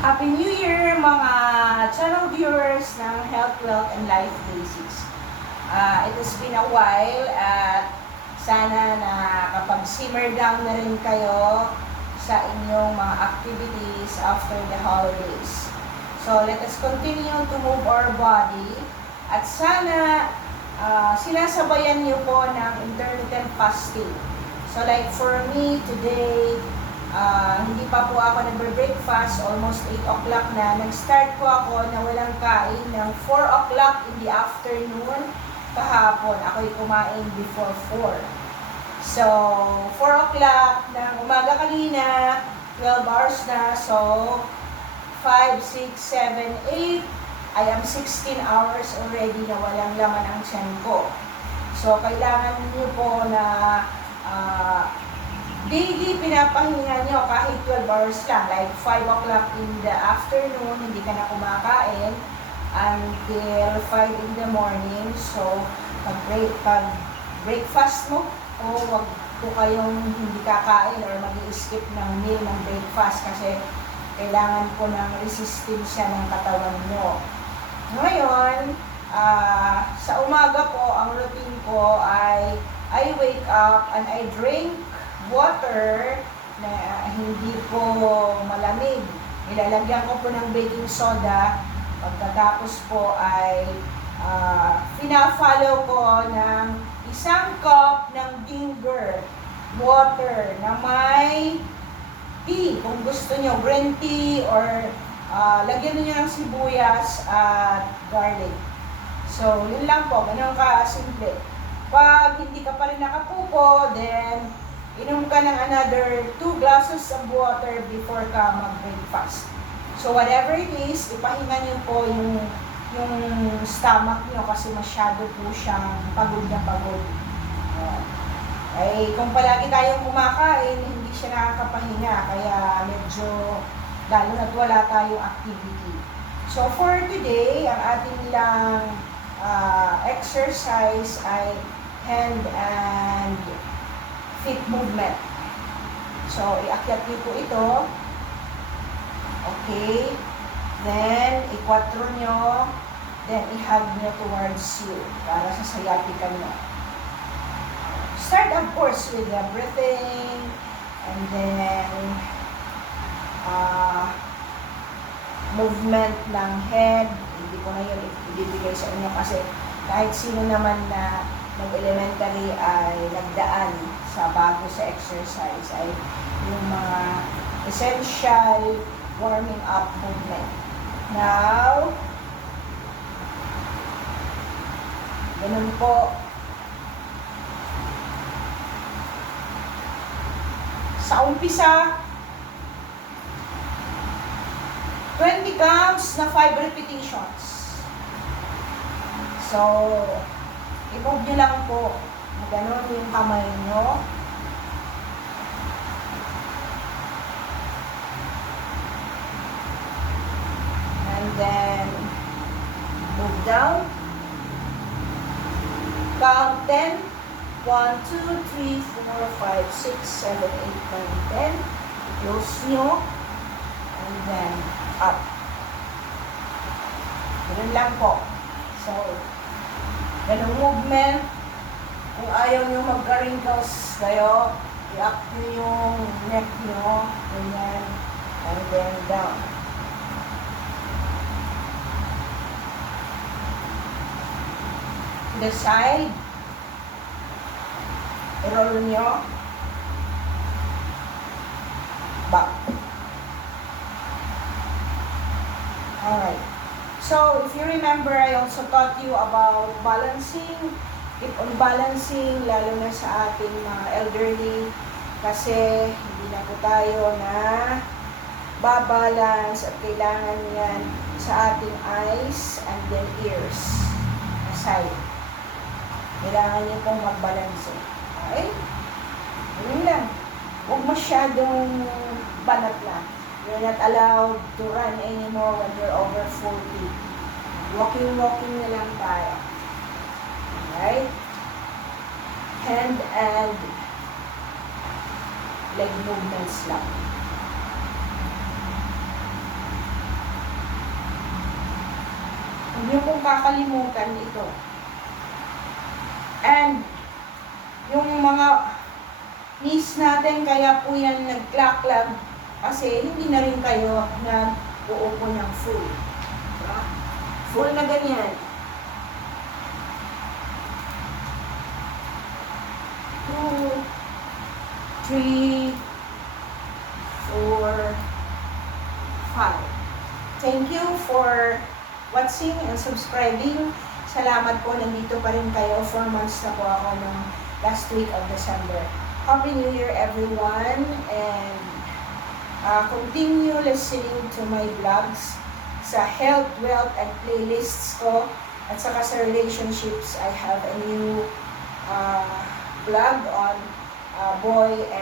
Happy New Year mga channel viewers ng Health, Wealth, and Life Basics. It has been a while at sana na kapag simmer down na rin kayo sa inyong mga activities after the holidays. So let us continue to move our body at sana sinasabayan niyo po ng intermittent fasting. So like for me today, hindi pa po ako nagbe-breakfast, almost 8 o'clock na. Nag-start po ako na walang kain ng 4 o'clock in the afternoon kahapon. Ako'y kumain before 4. So, 4 o'clock ng umaga kanina, 12 hours na. So, 5, 6, 7, 8. I am 16 hours already na walang laman ang tiyan ko. So, kailangan niyo po na daily pinapahinga nyo kahit 12 hours lang. Like 5 o'clock in the afternoon, hindi ka na kumakain until 5 in the morning. So, pag-breakfast mo, o wag po kayong hindi kakain or mag-i-skip ng meal ng breakfast kasi kailangan po ng resistensya ng katawan nyo. Ngayon, sa umaga po, ang routine ko ay I wake up and I drink water na hindi po malamig. Nilalagyan ko po ng baking soda. Pagkatapos po ay fina-follow ko ng 1 cup ng ginger water na may tea. Kung gusto nyo, green tea or lagyan nyo ng sibuyas at garlic. So, yun lang po. Ganun ka-simple. Pag hindi ka pa rin nakapupo, then inom ka ng another 2 glasses of water before ka mag-breakfast. So whatever it is, ipahinga niyo po yung stomach niyo kasi masyado po siyang pagod na pagod. Ay kung palagi tayong kumakain, hindi siya nakakapahinga, kaya medyo lalo na't wala tayong activity. So for today, ang ating lang exercise ay hand and feet movement. So, iakyat niyo po ito. Okay. Then, i-4 nyo. Then, i-hug nyo towards you para sa sciatica nyo. Start, of course, with the breathing. And then, movement ng head. Hindi ko na yun ibibigay sa inyo kasi kahit sino naman na mag-elementary ay nagdaan sa bago sa exercise ay yung mga essential warming up movement. Now, ganun po. Sa umpisa, 20 counts na 5 repetitions. So, i-move nyo lang po. Ganon yung kamay nyo. And then, move down. Count 10. 1, 2, 3, 4, 5, 6, 7, 8, 9, 10. Close nyo. And then, up. Ganun lang po. So, ganung movement. Kung ayaw nyo magka-wrinkles kayo, i-up nyo yung neck nyo, ganyan, and then down. The side, i-roll nyo, back. Alright. So, if you remember, I also taught you about balancing. Keep on balancing, lalo na sa ating mga elderly kasi hindi na po tayo na babalance at kailangan yan sa ating eyes and then ears aside. Kailangan nyo pong magbalance. Okay? Yun lang. Huwag masyadong banat na. You're not allowed to run anymore when you're over 40. Walking na lang tayo. Right? Hand and leg movements lang. niyong kakalimutan ito. And yung mga knees natin, kaya po yan nag-clack-clack kasi hindi na rin kayo nag-uupo ng full. Diba? Full na ganyan. 2, 3, 4, 5. Thank you for watching and subscribing. Salamat po, nandito pa rin kayo. 4 months na po ako ng last week of December. Happy New Year everyone, and continue listening to my vlogs sa health, wealth, and playlists ko, at saka sa relationships. I have a new vlog on boy and